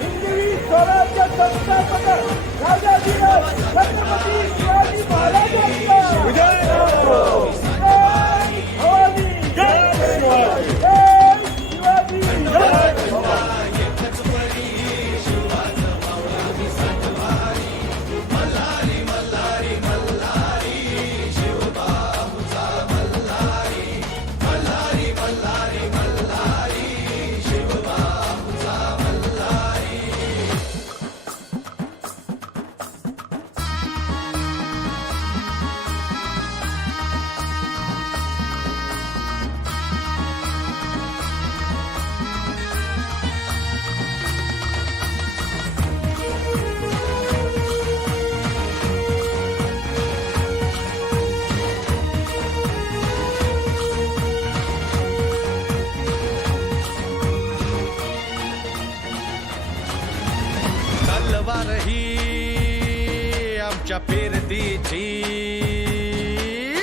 हिंदवी स्वराज्य संस्थापक राजाधिराज छत्रपती शिवाजी महाराजांचा जय भवानी जय शिवाजी जय तलवार ही आमच्या पेरतीची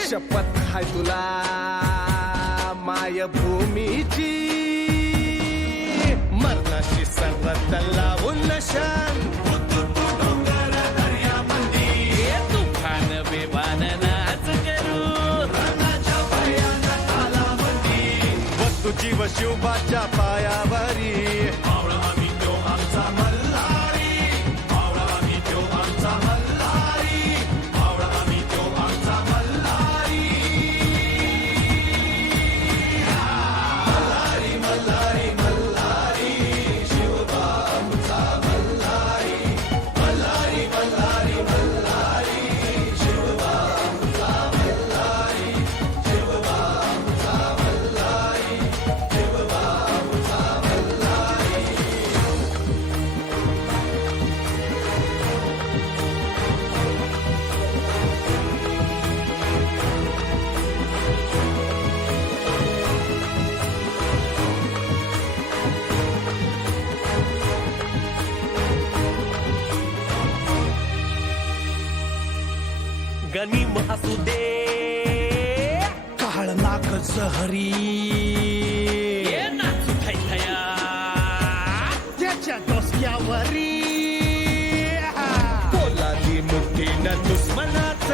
शपथ हाय तुला मायभूमीची मरणाशी सर्वत लावून नशान तुफान बेभान नाच करू वस्तू जीव शिवबाच्या पायावरी गनीम असू दे काळ नाक जहरी नाचू थैथया त्याच्या डोसक्यावरी पोलादी मुठीनं दुश्मनाच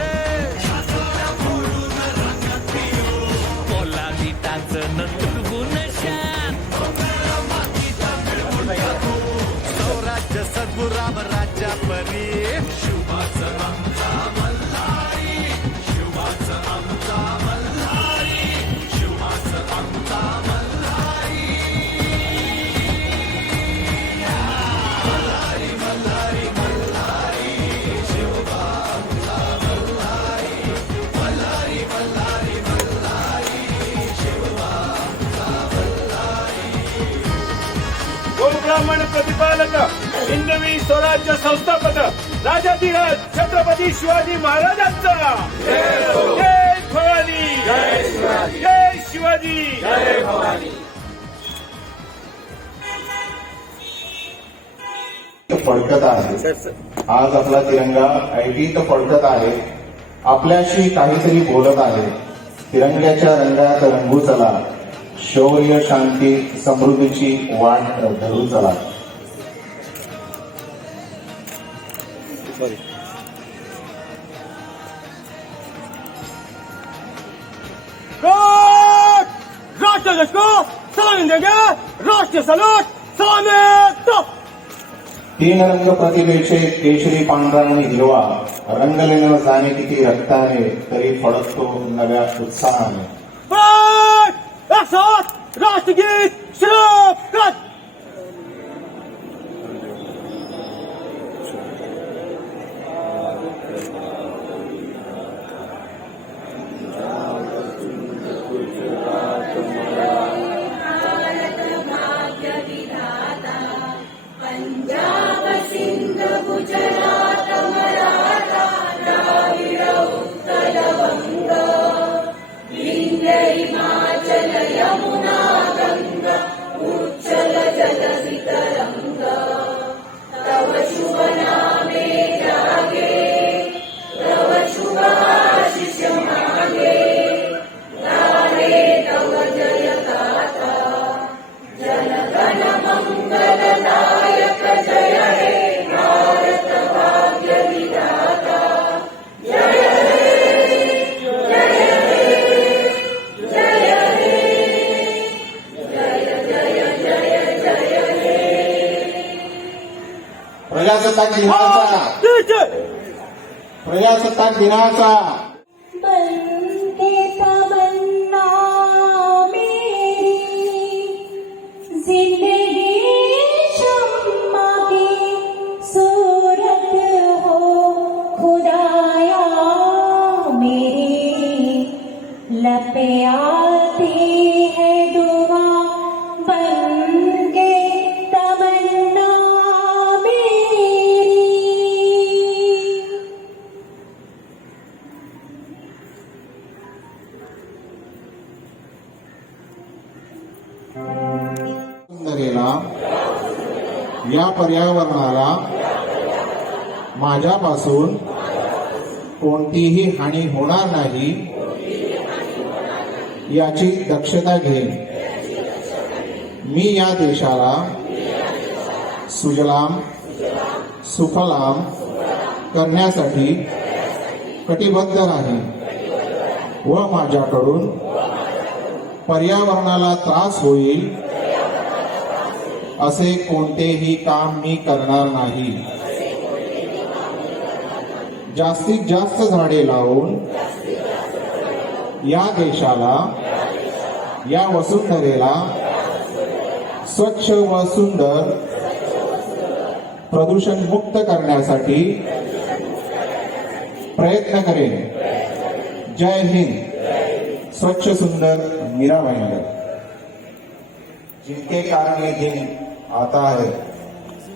पोलादी टाचन तुडवून शान स्वराज्य सद्गुराम राज्या परी शुभाचं आमचा ब्राह्मण प्रतिपालक हिंदवी स्वराज्य संस्थापक राजाधिराज छत्रपती शिवाजी महाराजांचा जय भवानी जय शिवाजी जय भवानी. फडकत आहे आज आपला तिरंगा ऐटीत फडकत आहे आपल्याशी काहीतरी बोलत आहे तिरंग्याच्या रंगात रंगू चला शौर्य शांती समृद्धीची वाट धरू चला. राष्ट्र को सलामी देंगे राष्ट्रीय सलूट सलामी. तीन रंग प्रतिभेचे केशरी पांढरा आणि हिरवा रंगलेला जाणे किती रक्ताने तरी फडकतो नव्या उत्साहाने. राष्ट्रगीत शुरू. पंजाब सिंध गुजरात मराठा द्राविड उत्कल वंग विंध्य हिमाचल यमुना गंगा उच्चल मनमङ्गलदायक जय हे भारत भाग्य विधाता जय हे जय हे जय हे जय जय जय जय हे प्रजासत्ताक दिनाचा बनके तमन्ना मेरी जिंदगी शम्मा की सूरत हो खुदाया मेरी लब पे आती है दुआ बनके तमन्ना मेरी सुंदरेला या पर्यावरणाला माझ्यापासून कोणतीही हानी होणार नाही याची दक्षता घेईन. मी या देशाला सुजलाम सुफलाम करण्यासाठी कटिबद्ध राहीन व माझ्याकडून पर्यावरणाला त्रास होईल असे कोणतेही काम मी करणार नाही. जास्तीत जास्त झाडे लावून या देशाला या वसुंधरेला स्वच्छ व सुंदर प्रदूषण मुक्त करण्यासाठी प्रयत्न करेन. जय हिंद. स्वच्छ सुंदर मीरा भाईंदर. जिनके कारण ये दिन आता है,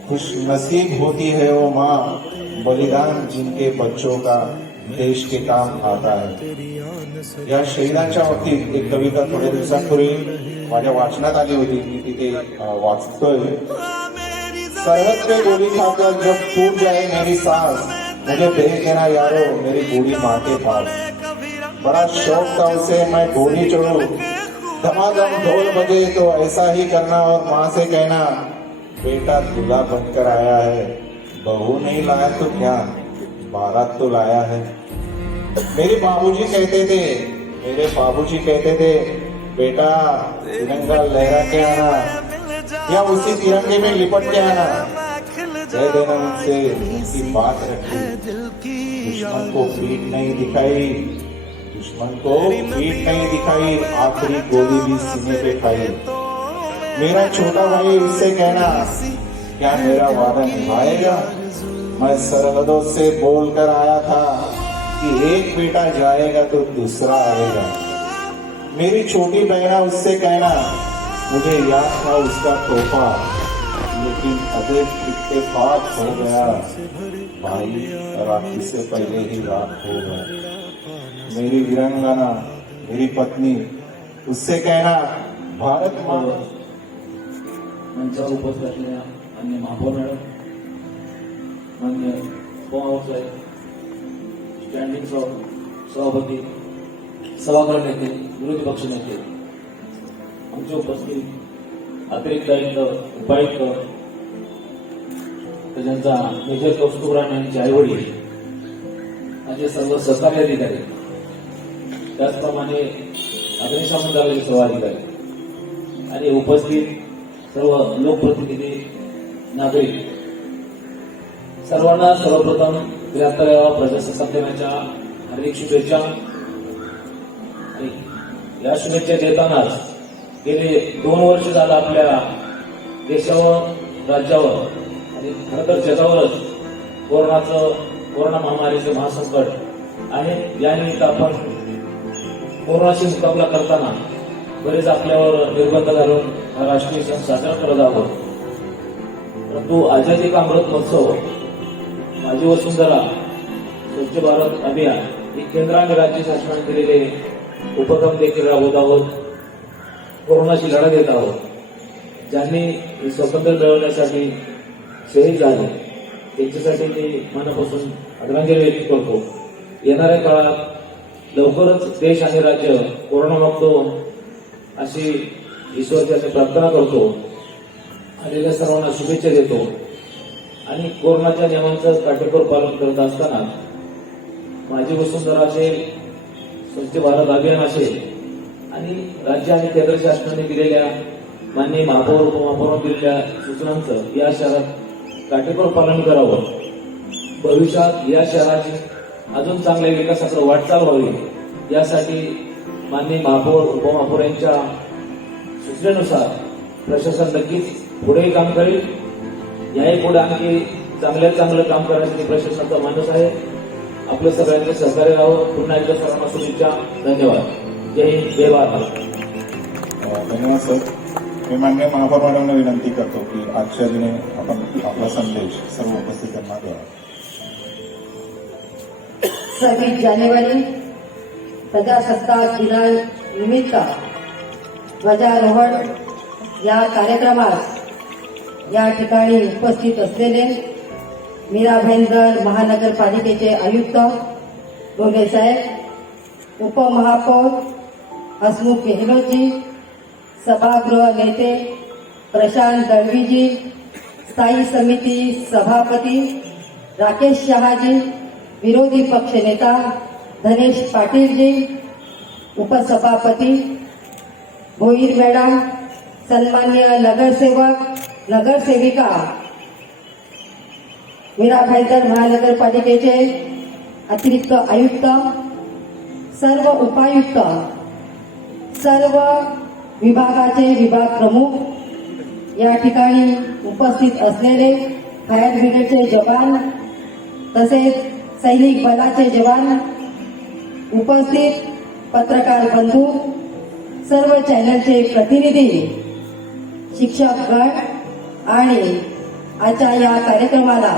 खुश नसीब होती है वो माँ, बलिदान जिनके बच्चों का देश के काम आता है. या शहीदांच्या बाबतीत एक कविता थोड्या दिवसांपूर्वी माझ्या वाचनात आली होती. मी तिथे वाचतोय. सर्वत्र गोली खाकर जब टूट जाए मेरी सांस, मुझे भेज देना यारो मेरी बूढ़ी माँ के पास. बड़ा शौक था उसे मैं गोली चढ़ूं, धमाधम ढोल बजे तो ऐसा ही करना और माँ से कहना बेटा दूल्हा बनकर आया है, बहू नहीं लाया तो क्या बारात तो लाया है. मेरे बाबूजी कहते थे बेटा तिरंगा लहरा के आना या उसी तिरंगे में लिपट के आना. कह देना उनसे की बात रखी, दुश्मन को पीठ नहीं दिखाई, आखिरी गोली भी सीने पे खाई. मेरा छोटा भाई इससे कहना क्या मेरा वादा निभाएगा. मैं सरहदों से बोलकर आया था कि एक बेटा जाएगा तो दूसरा आएगा. मेरी छोटी बहना उससे कहना मुझे याद था उसका तोहफा, लेकिन अबे इत्तेफाक हो गया भाई, राखी से पहले ही रात हो गया. मेरी वीरांगना मेरी पत्नी उससे कहना भारत माँ. मंचावर उपस्थित असलेल्या मान्य महापौर मॅडम, मान्य उपमहापौर साहेब, स्टँडिंग सभापती, सभागृह नेते, विरोधी पक्ष नेते, आमचे उपस्थित अतिरिक्त आयुक्त, उपायुक्त, त्यांचा मेजर कौस्तुभ राणे यांचे आईवडील, माझे सर्व सहकारी अधिकारी, त्याचप्रमाणे अग्निशमन दलाचे सर्व अधिकारी आणि उपस्थित सर्व लोकप्रतिनिधी, नागरिक, सर्वांना सर्वप्रथम 73व्या प्रजासत्ताक दिनाच्या हार्दिक शुभेच्छा. या शुभेच्छा देतानाच गेले 2 वर्ष झालं आपल्या देशावर, राज्यावर आणि खरं तर जगावरच कोरोना महामारीचे महासंकट आहे. यानिमित्त आपण कोरोनाशी मुकाबला करताना बरेच आपल्यावर निर्बंध घालून हा राष्ट्रीय सण साजरा करत आहोत. परंतु आझादी का अमृत महोत्सव, माझी वसुंधरा, स्वच्छ भारत अभियान हे केंद्र आणि राज्य शासनाने दिलेले उपक्रम देखील राबवत आहोत. कोरोनाशी लढा देत आहोत. ज्यांनी हे स्वातंत्र्य मिळवण्यासाठी शहीद झाले त्यांच्यासाठी मी मनापासून आदरांजली व्यक्त करतो. येणाऱ्या काळात लवकरच देश आणि राज्य कोरोनामुक्त अशी ईश्वरची प्रार्थना करतो. आलेल्या सर्वांना शुभेच्छा देतो आणि कोरोनाच्या नियमांचं काटेकोर पालन करत असताना माझी वसुंधरा असेल, स्वच्छ भारत अभियान असेल आणि राज्य आणि केंद्र शासनाने दिलेल्या माननीय महापौर उपमहापौरांनी दिलेल्या सूचनांचं या शहरात काटेकोर पालन करावं. भविष्यात या शहराची अजून चांगल्या विकासाकडे वाटचाल व्हावी यासाठी माननीय महापौर उपमहापौर यांच्या सूचनेनुसार प्रशासन नक्कीच पुढेही काम करेल. याही पुढे आणखी चांगलं काम करण्यासाठी प्रशासनाचा माणूस आहे. आपलं सगळ्यांचं सहकार्य राहावं. पुन्हा एकदा सर्वांना शुभेच्छा. धन्यवाद. जय हिंद, जय भारत. धन्यवाद सर. मी माननीय महापौर मॅडमना विनंती करतो की आजच्या दिनी आपण आपला संदेश सर्व उपस्थितांना द्यावा. 26 जानेवारी प्रजासत्ताक दिनानिमित्त ध्वजारोहण या कार्यक्रमात या ठिकाणी उपस्थित असलेले मीरा भाईंदर महानगरपालिकेचे आयुक्त डोंगे साहेब, उपमहापौर हसमुख गेहलोतजी, सभागृह नेते प्रशांत दळवीजी, स्थायी समिती सभापती राकेश शहाजी, विरोधी पक्षनेता धनेश पाटीलजी, उपसभापती भोईर मॅडम, सन्मान्य नगरसेवक नगरसेविका, मीरा भाईंदर महानगरपालिकेचे अतिरिक्त आयुक्त, सर्व उपायुक्त, सर्व विभागाचे विभाग प्रमुख, या ठिकाणी उपस्थित असलेले फायर ब्रिगेडचे जवान तसेच सैनिक बलाचे जवान, उपस्थित पत्रकार बंधू, सर्व चॅनलचे प्रतिनिधी, शिक्षकगण आणि आजच्या या कार्यक्रमाला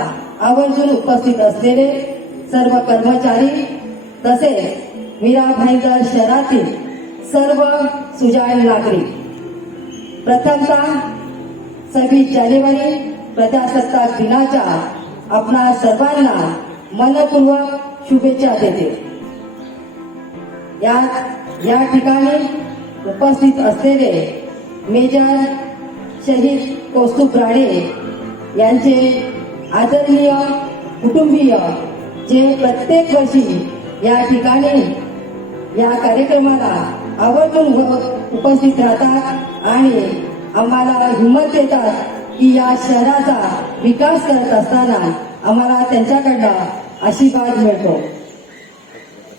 आवर्जून उपस्थित असलेले सर्व कर्मचारी तसेच मीरा भाईंदर शहरातील सर्व सुजाण नागरिक, प्रथमतः 26 जानेवारी प्रजासत्ताक दिनाच्या आपणा सर्वांना मनपूर्वक शुभेच्छा देते. या ठिकाणी उपस्थित असलेले मेजर शहीद कौस्तुभ राणे यांचे आदरणीय कुटुंबीय जे प्रत्येक वर्षी या ठिकाणी या कार्यक्रमाला आवर्जून उपस्थित राहतात आणि आम्हाला हिंमत देतात की या शहराचा विकास करत असताना आम्हाला त्यांच्याकडनं आशीर्वाद मिळतो.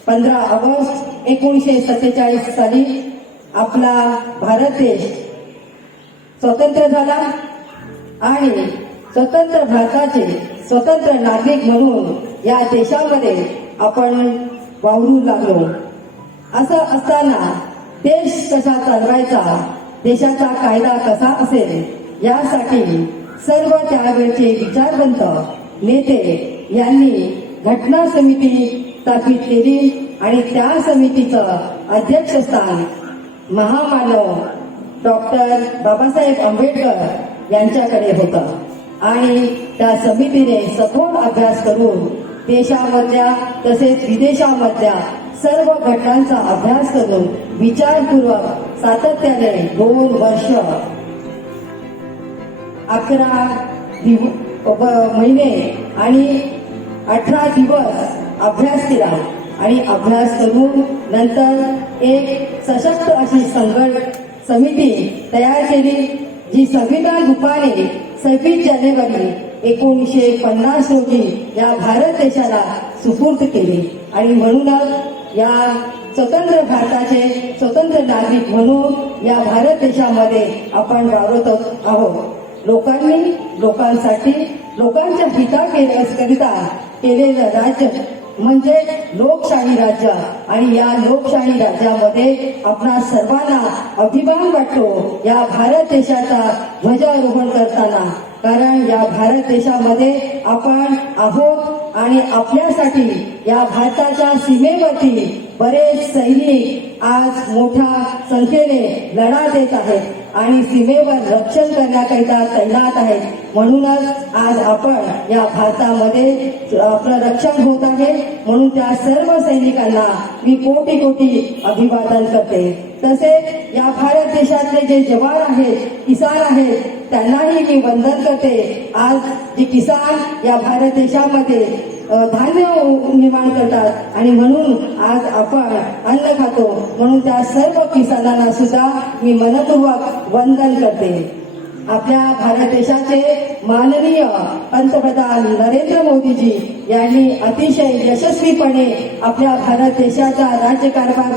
15 ऑगस्ट 1947 साली आपला भारत देश स्वतंत्र झाला आणि स्वतंत्र भारताचे स्वतंत्र नागरिक म्हणून या देशामध्ये आपण वावरू लागलो. असं असताना देश कसा चालवायचा, देशाचा कायदा कसा असेल यासाठी सर्व त्यावेळचे विचारवंत नेते यांनी घटना समिती स्थापित केली आणि त्या समितीचं अध्यक्षस्थान महामानव डॉक्टर बाबासाहेब आंबेडकर यांच्याकडे होतं आणि त्या समितीने सखोल अभ्यास करून देशामधल्या तसेच विदेशामधल्या सर्व घटनांचा अभ्यास करून विचारपूर्वक सातत्याने 2 वर्ष 11 महिने आणि 18 दिवस अभ्यास केला आणि अभ्यास करून नंतर एक सशक्त अशी समिती तयार केली जी संविधान रूपाने 26 जानेवारी 1950 रोजी या भारत देशाला सुपूर्द केली आणि म्हणूनच या स्वतंत्र भारताचे स्वतंत्र नागरिक म्हणून या भारत देशामध्ये आपण वावरत आहोत. लोकांनी लोकांसाठी लोकांच्या हिताकरिता केलेलं राज्य म्हणजे लोकशाही राज्य आणि या लोकशाही राज्यामध्ये आपणा सर्वांना अभिमान वाटतो या भारत देशाचा ध्वजारोहण करताना. कारण या भारत देशामध्ये आपण आहोत आणि आपल्यासाठी या भारताच्या सीमेवरती बरेच सैनिक आज मोठ्या संख्येने लढा देत आहेत आणि सीमेवर रक्षण करण्याकरिता तैनात आहेत. म्हणूनच आज आपण या भारतामध्ये आपलं रक्षण होत आहे. म्हणून त्या सर्व सैनिकांना मी कोटी कोटी अभिवादन करते. तसेच या भारत देशातले जे जवान आहेत, किसान आहेत, त्यांनाही मी वंदन करते. आज जे किसान या भारत देशामध्ये धान्य निर्माण करतात आणि म्हणून आज आपण अन्न खातो, म्हणून त्या सर्व किसानांना सुद्धा मी मनपूर्वक वंदन करते. आपल्या भारत देशाचे माननीय पंतप्रधान नरेंद्र मोदीजी यांनी अतिशय यशस्वीपणे आपल्या भारत देशाचा राज्यकारभार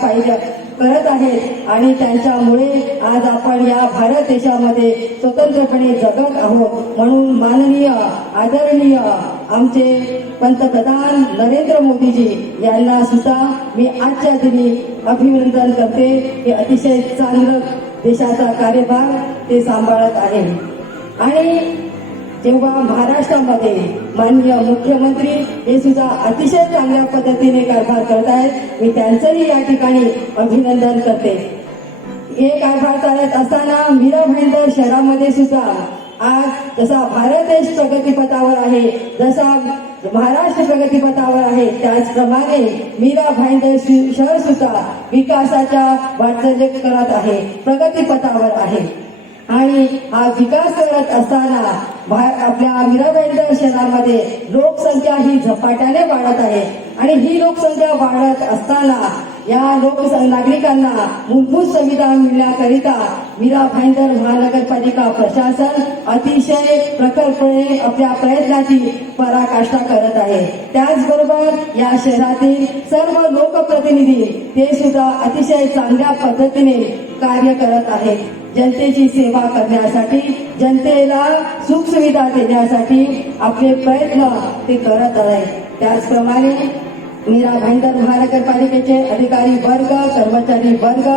करत आहेत आणि त्यांच्यामुळे आज आपण या भारत देशामध्ये स्वतंत्रपणे जगत आहोत. म्हणून माननीय आदरणीय आमचे पंतप्रधान नरेंद्र मोदीजी यांना सुद्धा मी आजच्या दिनी अभिनंदन करते. हे अतिशय चांगलं देशाचा कार्यभार ते सांभाळत आहे. आणि जेव्हा महाराष्ट्रामध्ये माननीय मुख्यमंत्री हे सुद्धा अतिशय चांगल्या पद्धतीने कारभार करत आहेत, मी त्यांचंही या ठिकाणी अभिनंदन करते. हे कारभार चालत असताना मीरा भाईंदर शहरामध्ये सुद्धा आज जसा भारत देश प्रगतीपथावर आहे, जसा महाराष्ट्र प्रगतीपथावर आहे, त्याचप्रमाणे मीरा भाईंदर शहर सुद्धा विकासाच्या वाटचाली करत आहे, प्रगतीपथावर आहे. आणि हा विकास करत असताना आपल्या मीरा भाईंदर शहरामध्ये लोकसंख्या ही झपाट्याने वाढत आहे आणि ही लोकसंख्या वाढत असताना या नागरिकांना मूलभूत सुविधा मिळण्याकरिता मीरा भाईंदर महानगरपालिका प्रशासन अतिशय प्रखरपणे आपल्या प्रयत्नाची पराकाष्ठा करत आहे. त्याचबरोबर या शहरातील सर्व लोकप्रतिनिधी ते सुद्धा अतिशय चांगल्या पद्धतीने कार्य करत आहेत. जनतेची सेवा करण्यासाठी, जनतेला सुखसुविधा देण्यासाठी आपले प्रयत्न ते करत आहेत. त्याचप्रमाणे मीरा भाईंदर महानगरपालिकेचे अधिकारी वर्ग, कर्मचारी वर्ग,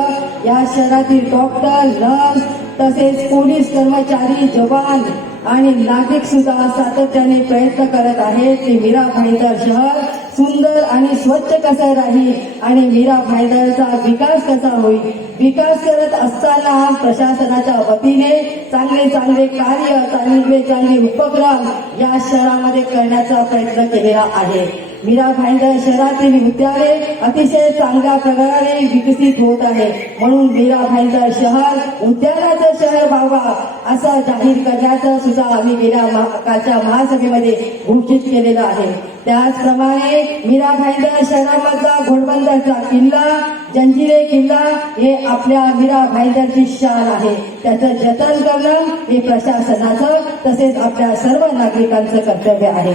या शहरातील डॉक्टर, नर्स तसेच पोलीस कर्मचारी, जवान आणि नागरिक सुद्धा सातत्याने प्रयत्न करत आहेत की मीरा भाईंदर शहर सुंदर आणि स्वच्छ कसं राहील आणि मीरा भाईंदरचा विकास कसा होईल. विकास करत असताना प्रशासनाच्या वतीने चांगले कार्य, चांगले उपक्रम या शहरामध्ये करण्याचा प्रयत्न केलेला आहे. मीरा भाईंदर शहरातील विद्यालय अतिशय चांगल्या प्रकारे विकसित होत आहे. म्हणून मीरा भाईंदर शहर उद्यानाचं शहर व्हावा असं जाहीर करण्याचं सुद्धा आम्ही गेल्या कालच्या महासभेमध्ये घोषित केलेलं आहे. त्याचप्रमाणे मीरा भाईंदर शहरामधला घोडबंदरचा किल्ला, जंजिरे किल्ला हे आपल्या मीरा भाईंदरची शान आहे. त्याचं जतन करणं हे प्रशासनाचं तसेच आपल्या सर्व नागरिकांचं कर्तव्य आहे.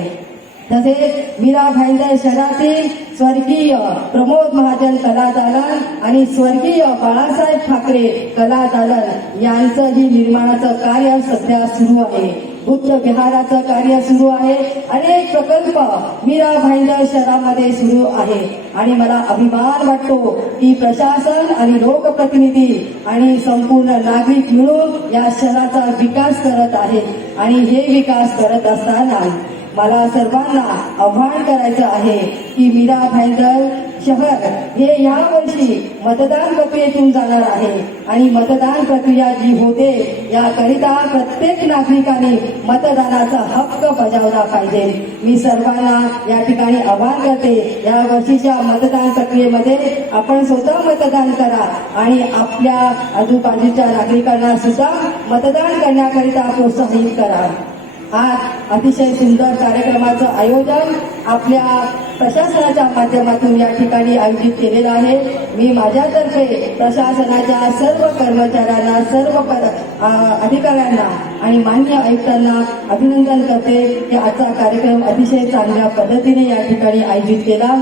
तसेच मीरा भाईंदर शहरातील स्वर्गीय प्रमोद महाजन कला दालन आणि स्वर्गीय बाळासाहेब ठाकरे कला दालन यांचंही निर्माणाचं कार्य सध्या सुरू आहे. बुद्ध विहाराचं कार्य सुरू आहे. अनेक प्रकल्प मीरा भाईंदर शहरामध्ये सुरू आहे आणि मला अभिमान वाटतो की प्रशासन आणि लोकप्रतिनिधी आणि संपूर्ण नागरिक मिळून या शहराचा विकास करत आहेत. आणि हे विकास करत असताना मला सर्वांना आव्हान करायचं आहे की मीरा भाईंदर शहर हे यावर्षी मतदान प्रक्रियेतून जाणार आहे आणि मतदान प्रक्रिया जी होते याकरिता प्रत्येक नागरिकाने मतदानाचा हक्क बजावला पाहिजे. मी सर्वांना या ठिकाणी आवाहन करते, या वर्षीच्या मतदान प्रक्रियेमध्ये आपण स्वतः मतदान करा आणि आपल्या आजूबाजूच्या नागरिकांना सुद्धा मतदान करण्याकरिता प्रोत्साहित करा. आज अतिशय सुंदर कार्यक्रमाचं आयोजन आपल्या प्रशासनाच्या माध्यमातून या ठिकाणी आयोजित केलेलं आहे. मी माझ्यातर्फे प्रशासनाच्या सर्व कर्मचाऱ्यांना, सर्व अधिकाऱ्यांना आणि मान्य आयुक्तांना अभिनंदन करते की आजचा कार्यक्रम अतिशय चांगल्या पद्धतीने या ठिकाणी आयोजित केला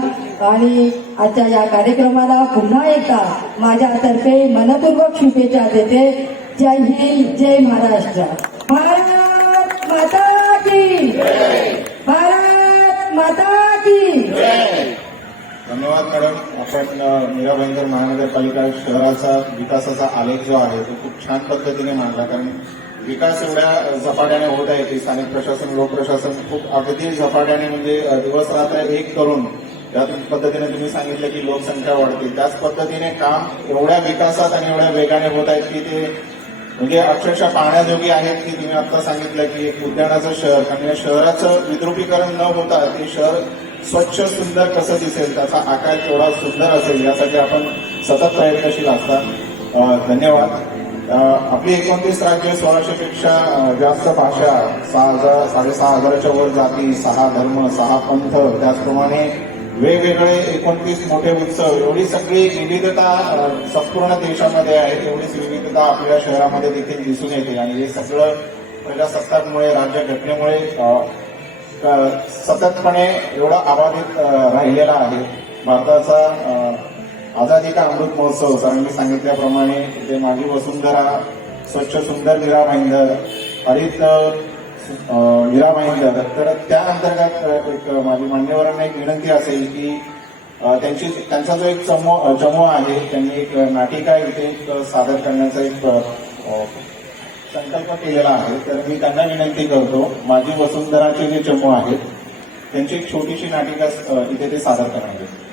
आणि आजच्या या कार्यक्रमाला पुन्हा एकदा माझ्यातर्फे मनपूर्वक शुभेच्छा देते. जय हिंद, जय महाराष्ट्र. भारत माता की, भारत माता की. धन्यवाद मॅडम. आपण मीरा भाईंदर महानगरपालिका शहराचा विकासाचा आलेख जो आहे तो खूप छान पद्धतीने मांडला. कारण विकास एवढ्या झपाट्याने होत आहे की स्थानिक प्रशासन, लोकप्रशासन खूप अगदी झपाट्याने म्हणजे दिवस रात्र एक करून त्या पद्धतीने तुम्ही सांगितलं की लोकसंख्या वाढते, त्याच पद्धतीने काम एवढ्या विकासात आणि एवढ्या वेगाने होत आहेत की ते म्हणजे अक्षरशः पाहण्याजोगी आहेत की तुम्ही आता सांगितलं की एक उद्यानाचं शहर आणि या शहराचं विद्रुपीकरण न होता ते शहर स्वच्छ सुंदर कसं दिसेल, त्याचा आकार केवढा सुंदर असेल यासाठी आपण सतत प्रयत्नशील असतात. धन्यवाद. आपली 29 राज्य 1600पेक्षा जास्त भाषा, 6,500च्या वर जाती, 6 धर्म, 6 पंथ, त्याचप्रमाणे वेगवेगळे 29 मोठे उत्सव, एवढी सगळी विविधता संपूर्ण देशामध्ये आहे. एवढीच विविधता आपल्या शहरामध्ये देखील दिसून येते आणि हे सगळं प्रजासत्ताकमुळे, राज्यघटनेमुळे सततपणे एवढा अबाधित राहिलेला आहे. भारताचा आझादी का अमृत महोत्सव सरांनी सांगितल्याप्रमाणे ते माझी वसुंधरा, स्वच्छ सुंदर मीरा भाईंदर, हरित मीरा भाईंदर, तर त्या अंतर्गत एक माझी मान्यवरांना एक विनंती असेल की त्यांचा जो एक चमू आहे, त्यांनी एक नाटिका इथे एक सादर करण्याचा एक संकल्प केलेला आहे. तर मी त्यांना विनंती करतो, माझी वसुंधराचे जे चमू आहेत त्यांची एक छोटीशी नाटिका इथे ते सादर करणार आहेत.